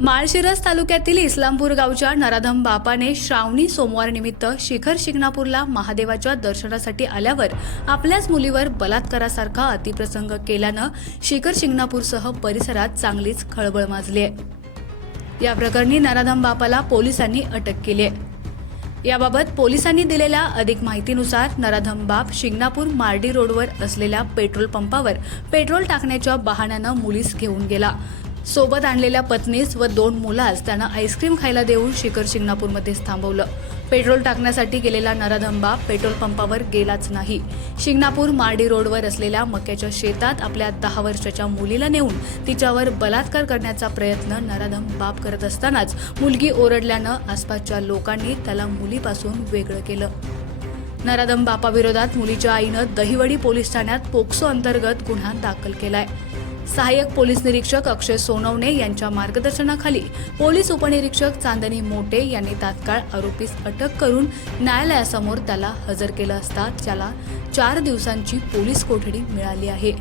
माळशिरस तालुक्यातील इस्लामपूर गावच्या नराधम बापाने श्रावणी सोमवार निमित्त शिखर शिंगणापूरला महादेवाच्या दर्शनासाठी आल्यावर आपल्याच मुलीवर बलात्कारासारखा अतिप्रसंग केल्यानं शिखर शिंगणापूरसह परिसरात चांगलीच खळबळ माजली आहे या प्रकरणी नराधम बापाला पोलिसांनी अटक केली आहे याबाबत पोलिसांनी दिलेल्या अधिक माहितीनुसार नराधम बाप शिंगणापूर मार्डी रोडवर असलेल्या पेट्रोल पंपावर पेट्रोल टाकण्याच्या बहाण्यानं मुलीस घेऊन गेला. सोबत आणलेल्या पत्नीस व दोन मुलास त्यानं आईस्क्रीम खायला देऊन शिखर शिंगणापूरमध्येच थांबवलं. पेट्रोल टाकण्यासाठी गेलेला नराधम बाप पेट्रोल पंपावर गेलाच नाही. शिंगणापूर मार्डी रोडवर असलेल्या मक्याच्या शेतात आपल्या दहा वर्षाच्या मुलीला नेऊन तिच्यावर बलात्कार करण्याचा प्रयत्न नराधम बाप करत असतानाच मुलगी ओरडल्यानं आसपासच्या लोकांनी त्याला मुलीपासून वेगळं केलं. नराधम बापाविरोधात मुलीच्या आईनं दहिवडी पोलीस ठाण्यात पोक्सो अंतर्गत गुन्हा दाखल केलाय. सहाय्यक पोलीस निरीक्षक अक्षय सोनवणे यांच्या मार्गदर्शनाखाली पोलीस उपनिरीक्षक चांदनी मोटे यांनी तात्काळ आरोपीस अटक करून न्यायालयासमोर त्याला हजर केलं असता त्याला चार दिवसांची पोलीस कोठडी मिळाली आहे.